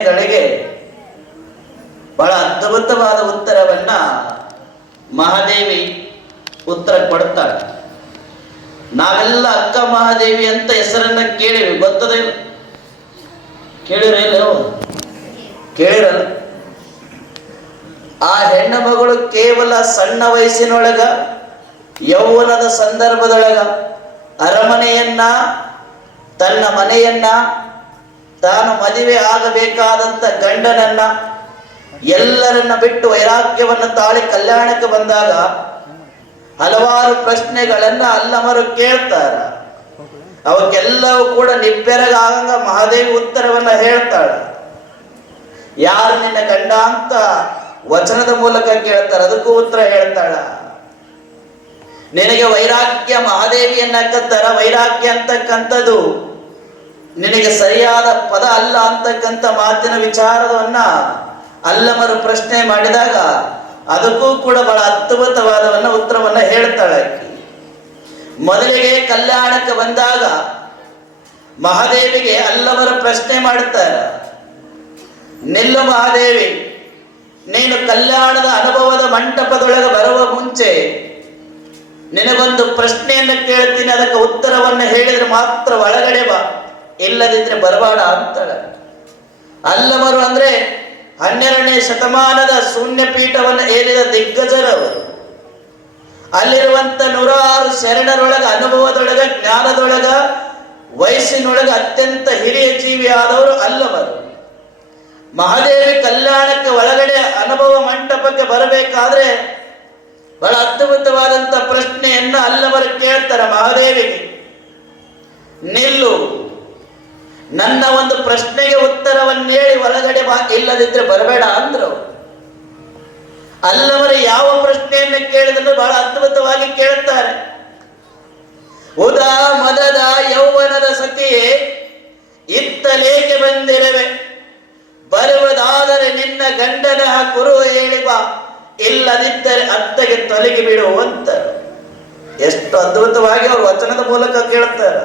ಗಳಿಗೆ ಬಹಳ ಅದ್ಭುತವಾದ ಉತ್ತರವನ್ನ ಮಹಾದೇವಿ ಉತ್ತರ ಕೊಡ್ತಾಳೆ. ನಾವೆಲ್ಲ ಅಕ್ಕ ಮಹಾದೇವಿ ಅಂತ ಹೆಸರನ್ನ ಕೇಳಿವಿ, ಗೊತ್ತದ ಕೇಳಿರಲ್ಲ? ಕೇಳಿರಲ್ಲ. ಆ ಹೆಣ್ಣು ಮಗಳು ಕೇವಲ ಸಣ್ಣ ವಯಸ್ಸಿನೊಳಗ ಯೌವನದ ಸಂದರ್ಭದೊಳಗ ಅರಮನೆಯನ್ನ, ತನ್ನ ಮನೆಯನ್ನ, ತಾನು ಮದುವೆ ಆಗಬೇಕಾದಂತ ಗಂಡನನ್ನ ಎಲ್ಲರನ್ನ ಬಿಟ್ಟು ವೈರಾಗ್ಯವನ್ನು ತಾಳಿ ಕಲ್ಯಾಣಕ್ಕೆ ಬಂದಾಗ ಹಲವಾರು ಪ್ರಶ್ನೆಗಳನ್ನ ಅಲ್ಲಮರು ಕೇಳ್ತಾರ. ಅವಕ್ಕೆಲ್ಲವೂ ಕೂಡ ನಿಬ್ಬೆರಗಾಗಂಗ ಮಹಾದೇವಿ ಉತ್ತರವನ್ನ ಹೇಳ್ತಾಳ. ಯಾರು ನಿನ್ನ ಗಂಡ ಅಂತ ವಚನದ ಮೂಲಕ ಕೇಳ್ತಾರ, ಅದಕ್ಕೂ ಉತ್ತರ ಹೇಳ್ತಾಳ. ನಿನಗೆ ವೈರಾಗ್ಯ ಮಹಾದೇವಿಯನ್ನ ಕತ್ತಾರ, ವೈರಾಗ್ಯ ಅಂತಕ್ಕಂಥದ್ದು ನಿನಗೆ ಸರಿಯಾದ ಪದ ಅಲ್ಲ ಅಂತಕ್ಕಂಥ ಮಾತಿನ ವಿಚಾರವನ್ನ ಅಲ್ಲಮರು ಪ್ರಶ್ನೆ ಮಾಡಿದಾಗ ಅದಕ್ಕೂ ಕೂಡ ಬಹಳ ಅದ್ಭುತವಾದವನ್ನ ಉತ್ತರವನ್ನ ಹೇಳ್ತಾಳೆ. ಮೊದಲಿಗೆ ಕಲ್ಯಾಣಕ್ಕೆ ಬಂದಾಗ ಮಹಾದೇವಿಗೆ ಅಲ್ಲಮರು ಪ್ರಶ್ನೆ ಮಾಡುತ್ತಾರೆ, ನಿಲ್ಲು ಮಹಾದೇವಿ, ನೀನು ಕಲ್ಯಾಣದ ಅನುಭವದ ಮಂಟಪದೊಳಗೆ ಬರುವ ಮುಂಚೆ ನಿನಗೊಂದು ಪ್ರಶ್ನೆಯನ್ನು ಕೇಳ್ತೀನಿ, ಅದಕ್ಕೆ ಉತ್ತರವನ್ನು ಹೇಳಿದ್ರೆ ಮಾತ್ರ ಒಳಗಡೆ ಬಾ, ಇಲ್ಲದಿದ್ರೆ ಬರಬೇಡ ಅಂತಾಳೆ. ಅಲ್ಲಮರು ಅಂದ್ರೆ 12ನೇ ಶತಮಾನದ ಶೂನ್ಯ ಪೀಠವನ್ನು ಏರಿದ ದಿಗ್ಗಜರವರು. ಅಲ್ಲಿರುವಂತ 106 ಶರಣರೊಳಗ, ಅನುಭವದೊಳಗ, ಜ್ಞಾನದೊಳಗ, ವಯಸ್ಸಿನೊಳಗ ಅತ್ಯಂತ ಹಿರಿಯ ಜೀವಿಯಾದವರು ಅಲ್ಲಮರು. ಮಹಾದೇವಿ ಕಲ್ಯಾಣಕ್ಕೆ ಒಳಗಡೆ ಅನುಭವ ಮಂಟಪಕ್ಕೆ ಬರಬೇಕಾದ್ರೆ ಬಹಳ ಅದ್ಭುತವಾದಂತ ಪ್ರಶ್ನೆಯನ್ನ ಅಲ್ಲಮರು ಕೇಳ್ತಾರೆ ಮಹಾದೇವಿಗೆ. ನಿಲ್ಲು, ನನ್ನ ಒಂದು ಪ್ರಶ್ನೆಗೆ ಉತ್ತರವನ್ನು ಹೇಳಿ ಒಳಗಡೆ ಬಾ, ಇಲ್ಲದಿದ್ರೆ ಬರಬೇಡ ಅಂದ್ರು. ಅಲ್ಲಮರು ಯಾವ ಪ್ರಶ್ನೆಯನ್ನು ಕೇಳಿದ್ರು ಬಹಳ ಅದ್ಭುತವಾಗಿ ಕೇಳ್ತಾರೆ. ಉದಾ ಮದದ ಯೌವನದ ಸತಿಯೇ ಇತ್ತಲೇಕೆ ಬಂದಿರುವೆ, ಬರುವುದಾದರೆ ನಿನ್ನ ಗಂಡನ ಕುರು ಹೇಳಿ ಬಾ, ಇಲ್ಲದಿದ್ದರೆ ಅತ್ತಗೆ ತೊಲಗಿ ಬಿಡು ಅಂತ ಎಷ್ಟು ಅದ್ಭುತವಾಗಿ ಅವರು ವಚನದ ಮೂಲಕ ಕೇಳ್ತಾರೆ.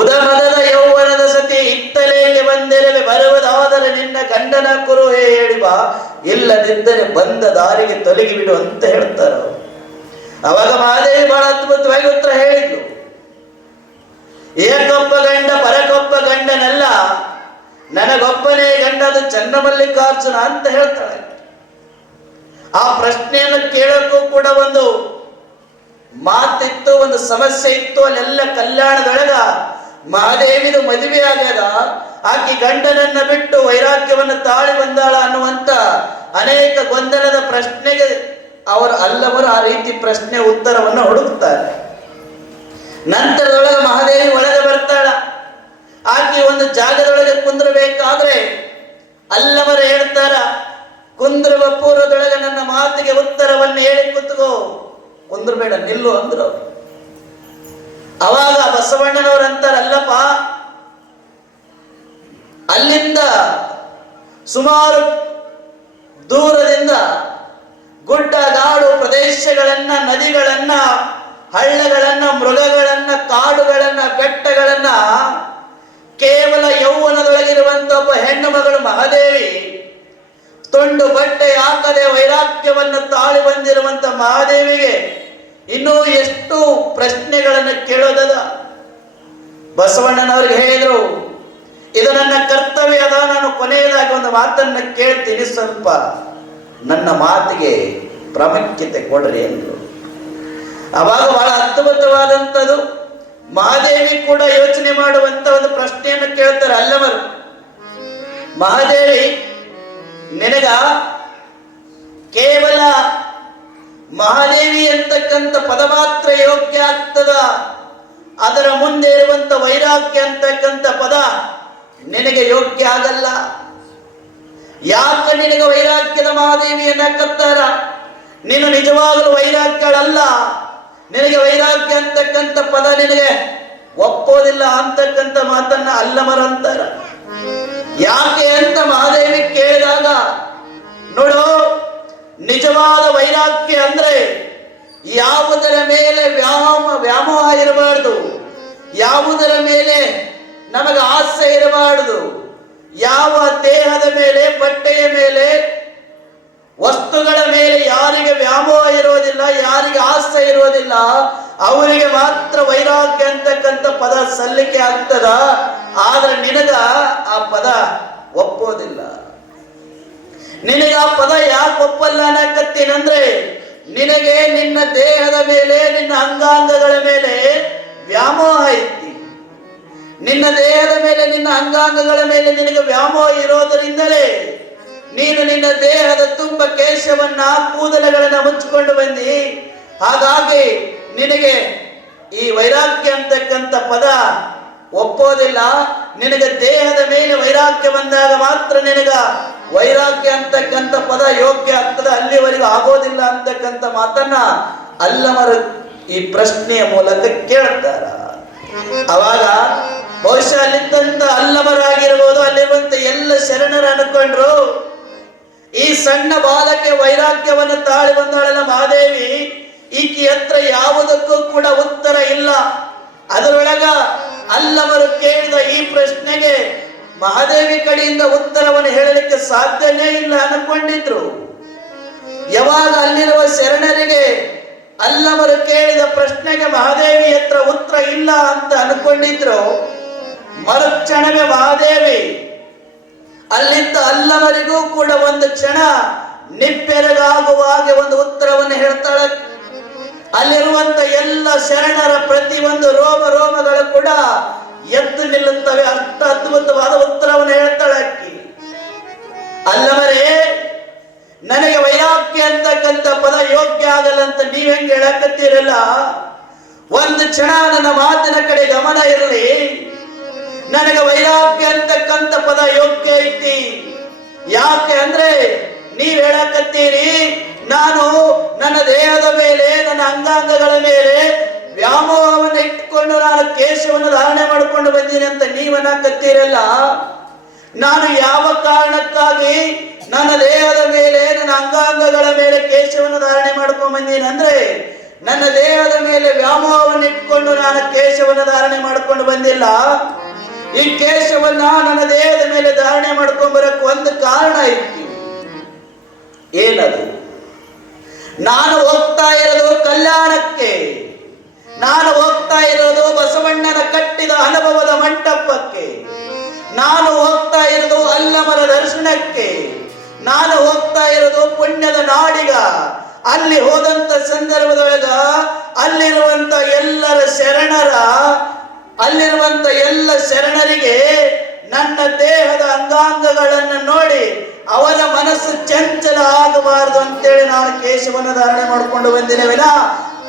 ಉದಮದದ ಯೌವನದ ಸತಿ ಇತ್ತಲೇಗೆ ಬಂದಿರುವೆ, ಬರುವುದಾದರೆ ನಿನ್ನ ಗಂಡನ ಕುರು ಹೇಳಿ ಬಾ, ಇಲ್ಲದಿದ್ದರೆ ಬಂದ ದಾರಿಗೆ ತೊಲಗಿ ಬಿಡು ಅಂತ ಹೇಳ್ತಾರೆ. ಅವಾಗ ಮಹಾದೇವಿ ಬಹಳ ಅದ್ಭುತವಾಗಿ ಉತ್ತರ ಹೇಳಿದ್ಲು. ಏಕೊಬ್ಬ ಗಂಡ ಪರಕೊಬ್ಬ ಗಂಡನಲ್ಲ, ನನಗೊಬ್ಬನೇ ಗಂಡ, ಅದು ಚನ್ನಮಲ್ಲಿಕಾರ್ಜುನ ಅಂತ ಹೇಳ್ತಾಳೆ. ಆ ಪ್ರಶ್ನೆಯನ್ನು ಕೇಳಕ್ಕೂ ಕೂಡ ಒಂದು ಮಾತಿತ್ತು, ಒಂದು ಸಮಸ್ಯೆ ಇತ್ತು. ಅಲ್ಲೆಲ್ಲ ಕಲ್ಯಾಣದೊಳಗ ಮಹಾದೇವಿದು ಮದುವೆ ಆಗ್ಯದ, ಆಕೆ ಗಂಡನನ್ನ ಬಿಟ್ಟು ವೈರಾಗ್ಯವನ್ನು ತಾಳಿ ಬಂದಾಳ ಅನ್ನುವಂತ ಅನೇಕ ಗೊಂದಲದ ಪ್ರಶ್ನೆಗೆ ಅವರು ಅಲ್ಲಮರು ಆ ರೀತಿ ಪ್ರಶ್ನೆ ಉತ್ತರವನ್ನು ಹುಡುಕ್ತಾರೆ. ನಂತರದೊಳಗೆ ಮಹಾದೇವಿ ಒಳಗೆ ಬರ್ತಾಳ. ಆಕೆ ಒಂದು ಜಾಗದೊಳಗೆ ಕುಂದ್ರಬೇಕಾದ್ರೆ ಅಲ್ಲಮರು ಹೇಳ್ತಾರ, ಕುಂದ್ರುವ ಪೂರ್ವದೊಳಗೆ ನನ್ನ ಮಾತಿಗೆ ಉತ್ತರವನ್ನು ಹೇಳಿ ಕೂತ್ಕೋ, ಕುಂದ್ರಬೇಡ, ನಿಲ್ಲು ಅಂದ್ರು. ಅವಾಗ ಬಸವಣ್ಣನವರು ಅಂತಾರಲ್ಲಪ್ಪ, ಅಲ್ಲಿಂದ ಸುಮಾರು ದೂರದಿಂದ ಗುಡ್ಡ ಗಾಡು ಪ್ರದೇಶಗಳನ್ನ, ನದಿಗಳನ್ನ, ಹಳ್ಳಗಳನ್ನ, ಮೃಗಗಳನ್ನ, ಕಾಡುಗಳನ್ನ, ಬೆಟ್ಟಗಳನ್ನ ಕೇವಲ ಯೌವನದೊಳಗಿರುವಂತ ಒಬ್ಬ ಹೆಣ್ಣು ಮಗಳು ಮಹಾದೇವಿ ತುಂಡು ಬಟ್ಟೆ ಹಾಕದೆ ವೈರಾಗ್ಯವನ್ನು ತಾಳಿ ಬಂದಿರುವಂತ ಮಹಾದೇವಿಗೆ ಇನ್ನೂ ಎಷ್ಟು ಪ್ರಶ್ನೆಗಳನ್ನು ಕೇಳೋದದ. ಬಸವಣ್ಣನವ್ರಿಗೆ ಹೇಳಿದ್ರು, ಇದು ನನ್ನ ಕರ್ತವ್ಯ ಅದ, ನಾನು ಕೊನೆಯದಾಗಿ ಒಂದು ಮಾತನ್ನ ಕೇಳ್ತೀನಿ, ಸ್ವಲ್ಪ ನನ್ನ ಮಾತಿಗೆ ಪ್ರಾಮುಖ್ಯತೆ ಕೊಡ್ರಿ ಅಂದ್ರು. ಅವಾಗ ಬಹಳ ಅದ್ಭುತವಾದಂಥದ್ದು, ಮಹಾದೇವಿ ಕೂಡ ಯೋಚನೆ ಮಾಡುವಂತ ಒಂದು ಪ್ರಶ್ನೆಯನ್ನು ಕೇಳ್ತಾರೆ ಅಲ್ಲಮರು. ಮಹಾದೇವಿ, ನಿನಗ ಕೇವಲ ಮಹಾದೇವಿ ಅಂತಕ್ಕಂಥ ಪದ ಮಾತ್ರ ಯೋಗ್ಯ ಆಗ್ತದ, ಅದರ ಮುಂದೆ ಇರುವಂತ ವೈರಾಗ್ಯ ಅಂತಕ್ಕಂಥ ಪದ ನಿನಗೆ ಯೋಗ್ಯ ಆಗಲ್ಲ. ಯಾಕೆ ನಿನಗೆ ವೈರಾಗ್ಯದ ಮಹಾದೇವಿಯನ್ನ ಕತ್ತಾರ? ನೀನು ನಿಜವಾಗಲೂ ವೈರಾಗ್ಯಗಳಲ್ಲ, ನಿನಗೆ ವೈರಾಗ್ಯ ಅಂತಕ್ಕಂಥ ಪದ ನಿನಗೆ ಒಪ್ಪೋದಿಲ್ಲ ಅಂತಕ್ಕಂಥ ಮಾತನ್ನ ಅಲ್ಲಮರು ಅಂತಾರ. ಯಾಕೆ ಅಂತ ಮಹಾದೇವಿ ಕೇಳಿದಾಗ, ನೋಡು, ನಿಜವಾದ ವೈರಾಗ್ಯ ಅಂದ್ರೆ ಯಾವುದರ ಮೇಲೆ ವ್ಯಾಮೋಹ ಇರಬಾರ್ದು, ಯಾವುದರ ಮೇಲೆ ನಮಗೆ ಆಸೆ ಇರಬಾರದು, ಯಾವ ದೇಹದ ಮೇಲೆ, ಬಟ್ಟೆಯ ಮೇಲೆ, ವಸ್ತುಗಳ ಮೇಲೆ ಯಾರಿಗೆ ವ್ಯಾಮೋಹ ಇರೋದಿಲ್ಲ, ಯಾರಿಗೆ ಆಸೆ ಇರೋದಿಲ್ಲ, ಅವರಿಗೆ ಮಾತ್ರ ವೈರಾಗ್ಯ ಅಂತಕ್ಕಂಥ ಪದ ಸಲ್ಲಿಕೆ ಆಗ್ತದ. ಆದ್ರೆ ನಿನಗ ಆ ಪದ ಒಪ್ಪೋದಿಲ್ಲ. ನಿನಗ ಆ ಪದ ಯಾಕೆ ಒಪ್ಪಲ್ಲ ಅನ್ನಕತ್ತೀನಂದ್ರೆ, ನಿನಗೆ ನಿನ್ನ ದೇಹದ ಮೇಲೆ, ನಿನ್ನ ಅಂಗಾಂಗಗಳ ಮೇಲೆ ವ್ಯಾಮೋಹ ಐತಿ. ನಿನ್ನ ದೇಹದ ಮೇಲೆ, ನಿನ್ನ ಅಂಗಾಂಗಗಳ ಮೇಲೆ ನಿನಗೆ ವ್ಯಾಮೋಹ ಇರೋದರಿಂದಲೇ ನೀನು ನಿನ್ನ ದೇಹದ ತುಂಬ ಕೇಶವನ್ನ, ಕೂದಲುಗಳನ್ನ ಮುಚ್ಚಿಕೊಂಡು ಬಂದಿ. ಹಾಗಾಗಿ ನಿನಗೆ ಈ ವೈರಾಗ್ಯ ಅಂತಕ್ಕಂಥ ಪದ ಒಪ್ಪೋದಿಲ್ಲ. ನಿನಗೆ ದೇಹದ ಮೇಲೆ ವೈರಾಗ್ಯ ಬಂದಾಗ ಮಾತ್ರ ನಿನಗ ವೈರಾಗ್ಯ ಅಂತಕ್ಕಂಥ ಪದ ಯೋಗ್ಯ ಆಗ್ತದೆ, ಅಲ್ಲಿವರೆಗೂ ಆಗೋದಿಲ್ಲ ಅಂತಕ್ಕಂಥ ಮಾತನ್ನ ಅಲ್ಲಮರು ಈ ಪ್ರಶ್ನೆಯ ಮೂಲಕ ಕೇಳ್ತಾರ. ಅವಾಗ ಬಹುಶಃ ಅಲ್ಲಿದ್ದಂತ ಅಲ್ಲಮರಾಗಿರ್ಬೋದು, ಅಲ್ಲಿರುವಂತ ಎಲ್ಲ ಶರಣರು ಅನ್ಕೊಂಡ್ರು, ಈ ಸಣ್ಣ ಬಾಲಕ್ಕೆ ವೈರಾಗ್ಯವನ್ನು ತಾಳಿ ಬಂದಾಳಲ್ಲ ಮಹಾದೇವಿ, ಈಕೆ ಹತ್ರ ಯಾವುದಕ್ಕೂ ಕೂಡ ಉತ್ತರ ಇಲ್ಲ. ಅದರೊಳಗ ಅಲ್ಲಮರು ಕೇಳಿದ ಈ ಪ್ರಶ್ನೆಗೆ ಮಹಾದೇವಿ ಕಡೆಯಿಂದ ಉತ್ತರವನ್ನು ಹೇಳಲಿಕ್ಕೆ ಸಾಧ್ಯನೇ ಇಲ್ಲ ಅನ್ಕೊಂಡಿದ್ರು. ಯಾವಾಗ ಅಲ್ಲಿರುವ ಶರಣರಿಗೆ ಅಲ್ಲಮರು ಕೇಳಿದ ಪ್ರಶ್ನೆಗೆ ಮಹಾದೇವಿ ಹತ್ರ ಉತ್ತರ ಇಲ್ಲ ಅಂತ ಅನ್ಕೊಂಡಿದ್ರು, ಮರುಕ್ಷಣವೇ ಮಹಾದೇವಿ ಅಲ್ಲಿದ್ದ ಅಲ್ಲಮರಿಗೂ ಕೂಡ ಒಂದು ಕ್ಷಣ ನಿಬ್ಬೆರಗಾಗುವ ಹಾಗೆ ಒಂದು ಉತ್ತರವನ್ನು ಹೇಳ್ತಾಳೆ. ಅಲ್ಲಿರುವಂತ ಎಲ್ಲ ಶರಣರ ಪ್ರತಿ ಒಂದು ರೋಮ ರೋಮಗಳು ಕೂಡ ಎದ್ದು ನಿಲ್ಲುತ್ತವೆ. ಅಷ್ಟ ಅದ್ಭುತವಾದ ಉತ್ತರವನ್ನು ಹೇಳ್ತಾಳೆ ಅಕ್ಕಿ. ಅಲ್ಲಮರೇ, ನನಗೆ ವೈರಾಗ್ಯ ಅಂತಕ್ಕಂಥ ಪದ ಯೋಗ್ಯ ಆಗಲ್ಲ ಅಂತ ನೀವ್ ಹೆಂಗೆ ಹೇಳಕತ್ತೀರಲ್ಲ, ಒಂದು ಕ್ಷಣ ನನ್ನ ಮಾತಿನ ಕಡೆ ಗಮನ ಇರಲಿ. ನನಗೆ ವೈರಾಗ್ಯ ಅಂತಕ್ಕಂಥ ಪದ ಯೋಗ್ಯ ಐತಿ. ಯಾಕೆ ಅಂದ್ರೆ ನೀವ್ ಹೇಳಕತ್ತೀರಿ, ನಾನು ನನ್ನ ದೇಹದ ಮೇಲೆ, ನನ್ನ ಅಂಗಾಂಗಗಳ ಮೇಲೆ ವ್ಯಾಮೋಹವನ್ನು ಇಟ್ಟುಕೊಂಡು ನಾನು ಕೇಶವನ್ನು ಧಾರಣೆ ಮಾಡಿಕೊಂಡು ಬಂದೀನಿ ಅಂತ ನೀವನ್ನಕತ್ತೀರಲ್ಲ. ನಾನು ಯಾವ ಕಾರಣಕ್ಕಾಗಿ ನನ್ನ ದೇಹದ ಮೇಲೆ, ನನ್ನ ಅಂಗಾಂಗಗಳ ಮೇಲೆ ಕೇಶವನ್ನು ಧಾರಣೆ ಮಾಡ್ಕೊಂಡು ಬಂದೀನಿ ಅಂದ್ರೆ, ನನ್ನ ದೇಹದ ಮೇಲೆ ವ್ಯಾಮೋಹವನ್ನು ಇಟ್ಕೊಂಡು ನಾನು ಕೇಶವನ್ನು ಧಾರಣೆ ಮಾಡ್ಕೊಂಡು ಬಂದಿಲ್ಲ. ಈ ಕೇಶವನ್ನ ನನ್ನ ದೇಹದ ಮೇಲೆ ಧಾರಣೆ ಮಾಡ್ಕೊಂಡ್ ಬರಕ್ ಒಂದು ಕಾರಣ ಐತಿ. ಏನದು? ನಾನು ಹೋಗ್ತಾ ಇರೋದು ಕಲ್ಯಾಣಕ್ಕೆ, ನಾನು ಹೋಗ್ತಾ ಇರೋದು ಬಸವಣ್ಣನ ಕಟ್ಟಿದ ಅನುಭವದ ಮಂಟಪಕ್ಕೆ, ನಾನು ಹೋಗ್ತಾ ಇರೋದು ಅಲ್ಲಮರ ದರ್ಶನಕ್ಕೆ, ನಾನು ಹೋಗ್ತಾ ಇರೋದು ಪುಣ್ಯದ ನಾಡಿಗ. ಅಲ್ಲಿ ಹೋದಂತ ಸಂದರ್ಭದೊಳಗ ಅಲ್ಲಿರುವಂತ ಎಲ್ಲ ಶರಣರಿಗೆ ನನ್ನ ದೇಹದ ಅಂಗಾಂಗಗಳನ್ನು ನೋಡಿ ಅವರ ಮನಸ್ಸು ಚಂಚಲ ಆಗಬಾರದು ಅಂತೇಳಿ ನಾನು ಕೇಶವನ್ನು ಧಾರಣೆ ಮಾಡಿಕೊಂಡು ಬಂದಿನ ವಿನ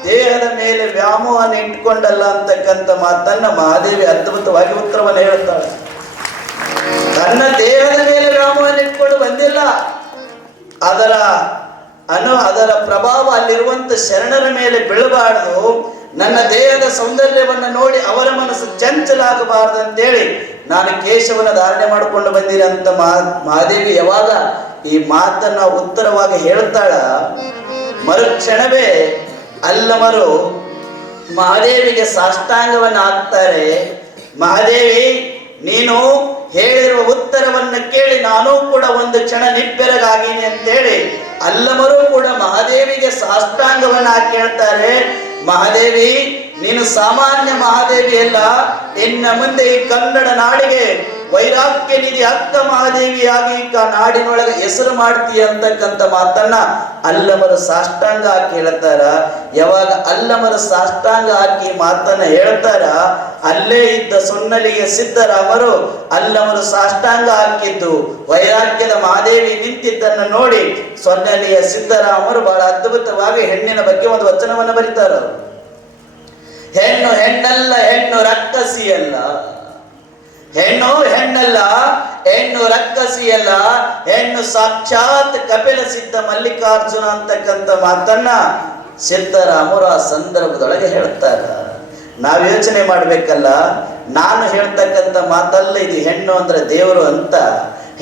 ದೇಹದ ಮೇಲೆ ವ್ಯಾಮೋಹನ ಇಟ್ಕೊಂಡಲ್ಲ ಅಂತಕ್ಕಂಥ ಮಾತನ್ನ ಮಹಾದೇವಿ ಅದ್ಭುತವಾಗಿ ಉತ್ತರವನ್ನು ಹೇಳ್ತಾಳೆ. ತನ್ನ ದೇಹದ ಮೇಲೆ ವ್ಯಾಮೋಹನ ಇಟ್ಕೊಂಡು ಬಂದಿಲ್ಲ. ಅದರ ಪ್ರಭಾವ ಅಲ್ಲಿರುವಂತ ಶರಣರ ಮೇಲೆ ಬೀಳಬಾರದು. ನನ್ನ ದೇಹದ ಸೌಂದರ್ಯವನ್ನು ನೋಡಿ ಅವರ ಮನಸ್ಸು ಚಂಚಲ ಆಗಬಾರದು ಅಂತೇಳಿ ನಾನು ಕೇಶವನ್ನು ಧಾರಣೆ ಮಾಡಿಕೊಂಡು ಬಂದಿರಿ ಅಂತ ಮಹಾದೇವಿ ಯಾವಾಗ ಈ ಮಾತನ್ನ ಉತ್ತರವಾಗಿ ಹೇಳ್ತಾಳ, ಮರುಕ್ಷಣವೇ ಅಲ್ಲಮರು ಮಹಾದೇವಿಗೆ ಸಾಷ್ಟಾಂಗವನ್ನು ಹಾಕ್ತಾರೆ. ಮಹಾದೇವಿ, ನೀನು ಹೇಳಿರುವ ಉತ್ತರವನ್ನು ಕೇಳಿ ನಾನು ಕೂಡ ಒಂದು ಕ್ಷಣ ನಿಬ್ಬೆರಗಾಗೀನಿ ಅಂತೇಳಿ ಅಲ್ಲಮರು ಕೂಡ ಮಹಾದೇವಿಗೆ ಸಾಷ್ಟಾಂಗವನ್ನು ಹಾಕಿ ಹೇಳ್ತಾರೆ. ಮಹಾದೇವಿ, ನೀನು ಸಾಮಾನ್ಯ ಮಹಾದೇವಿ ಅಲ್ಲ, ಇನ್ನ ಮುಂದೆ ಈ ಕನ್ನಡ ನಾಡಿಗೆ ವೈರಾಗ್ಯ ನಿಧಿ ಅಕ್ಕ ಮಹಾದೇವಿಯಾಗಿ ನಾಡಿನೊಳಗೆ ಹೆಸರು ಮಾಡ್ತೀಯ ಅಂತಕ್ಕಂಥ ಮಾತನ್ನ ಅಲ್ಲಮರು ಸಾಷ್ಟಾಂಗ ಹಾಕಿ ಹೇಳ್ತಾರ. ಯಾವಾಗ ಅಲ್ಲಮರು ಸಾಷ್ಟಾಂಗ ಹಾಕಿ ಮಾತನ್ನ ಹೇಳ್ತಾರ, ಅಲ್ಲೇ ಇದ್ದ ಸೊನ್ನಲಿಗೆ ಸಿದ್ದರಾಮರು ಅಲ್ಲಮರು ಸಾಷ್ಟಾಂಗ ಹಾಕಿದ್ದು ವೈರಾಗ್ಯದ ಮಹಾದೇವಿ ನಿಂತಿದ್ದನ್ನು ನೋಡಿ ಸೊನ್ನಲಿಯ ಸಿದ್ದರಾಮರು ಬಹಳ ಅದ್ಭುತವಾಗಿ ಹೆಣ್ಣಿನ ಬಗ್ಗೆ ಒಂದು ವಚನವನ್ನು ಬರೀತಾರ. ಹೆಣ್ಣು ಹೆಣ್ಣಲ್ಲ, ಹೆಣ್ಣು ರಕ್ಕಸಿಯಲ್ಲ. ಹೆಣ್ಣು ಹೆಣ್ಣಲ್ಲ, ಹೆಣ್ಣು ರಕ್ಕಸಿಯಲ್ಲ, ಹೆಣ್ಣು ಸಾಕ್ಷಾತ್ ಕಪಿಲ ಸಿದ್ಧ ಮಲ್ಲಿಕಾರ್ಜುನ ಅಂತಕ್ಕಂಥ ಮಾತನ್ನ ಸಿದ್ದರಾಮರು ಆ ಸಂದರ್ಭದೊಳಗೆ ಹೇಳ್ತಾರೆ. ನಾವು ಯೋಚನೆ ಮಾಡ್ಬೇಕಲ್ಲ, ನಾನು ಹೇಳ್ತಕ್ಕಂಥ ಮಾತಲ್ಲ ಇದು ಹೆಣ್ಣು ಅಂದ್ರೆ ದೇವರು ಅಂತ.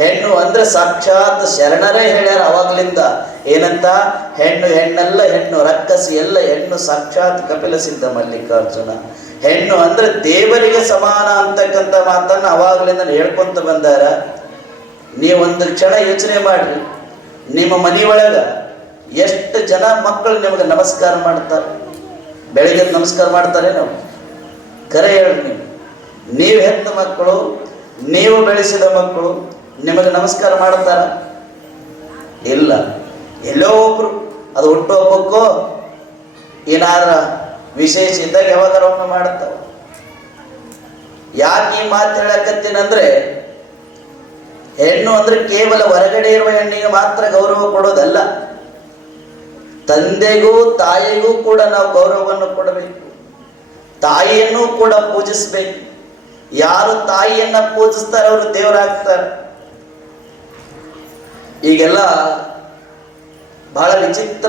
ಹೆಣ್ಣು ಅಂದ್ರೆ ಸಾಕ್ಷಾತ್ ಶರಣರೇ ಹೇಳ್ಯಾರ ಅವಾಗ್ಲಿಂದ. ಏನಂತ? ಹೆಣ್ಣು ಹೆಣ್ಣಲ್ಲ, ಹೆಣ್ಣು ರಕ್ಕಸಿ ಎಲ್ಲ, ಹೆಣ್ಣು ಸಾಕ್ಷಾತ್ ಕಪಿಲ ಸಿದ್ಧ ಮಲ್ಲಿಕಾರ್ಜುನ. ಹೆಣ್ಣು ಅಂದ್ರೆ ದೇವರಿಗೆ ಸಮಾನ ಅಂತಕ್ಕಂಥ ಮಾತನ್ನ ಅವಾಗ್ಲಿಂದ ಹೇಳ್ಕೊಂತ ಬಂದಾರ. ನೀವೊಂದು ಕ್ಷಣ ಯೋಚನೆ ಮಾಡ್ರಿ, ನಿಮ್ಮ ಮನೆಯೊಳಗ ಎಷ್ಟು ಜನ ಮಕ್ಕಳು ನಿಮಗೆ ನಮಸ್ಕಾರ ಮಾಡ್ತಾರೆ? ಬೆಳಿಗ್ಗೆ ನಮಸ್ಕಾರ ಮಾಡ್ತಾರೆ? ನಾವು ಕರೆ ಹೇಳ್ರಿ, ನೀವು ಹೆತ್ತ ಮಕ್ಕಳು, ನೀವು ಬೆಳೆಸಿದ ಮಕ್ಕಳು ನಿಮಗೆ ನಮಸ್ಕಾರ ಮಾಡ್ತಾರ? ಇಲ್ಲ. ಎಲ್ಲೋ ಒಬ್ರು, ಅದು ಹುಟ್ಟುಹಬ್ಬಕ್ಕೋ ಏನಾದ್ರ ವಿಶೇಷ ಇದ್ದಾಗ ಯಾವಾಗಾರ ಒಮ್ಮೆ ಮಾಡ್ತಾವ. ಯಾಕೆ ಈ ಮಾತು ಹೇಳಕತ್ತೀನಂದ್ರೆ, ಹೆಣ್ಣು ಅಂದ್ರೆ ಕೇವಲ ಹೊರಗಡೆ ಇರುವ ಹೆಣ್ಣಿಗೆ ಮಾತ್ರ ಗೌರವ ಕೊಡೋದಲ್ಲ, ತಂದೆಗೂ ತಾಯಿಗೂ ಕೂಡ ನಾವು ಗೌರವವನ್ನು ಕೊಡಬೇಕು. ತಾಯಿಯನ್ನು ಕೂಡ ಪೂಜಿಸ್ಬೇಕು. ಯಾರು ತಾಯಿಯನ್ನ ಪೂಜಿಸ್ತಾರೆ ಅವರು ದೇವರಾಗ್ತಾರೆ. ಈಗೆಲ್ಲ ಬಹಳ ವಿಚಿತ್ರ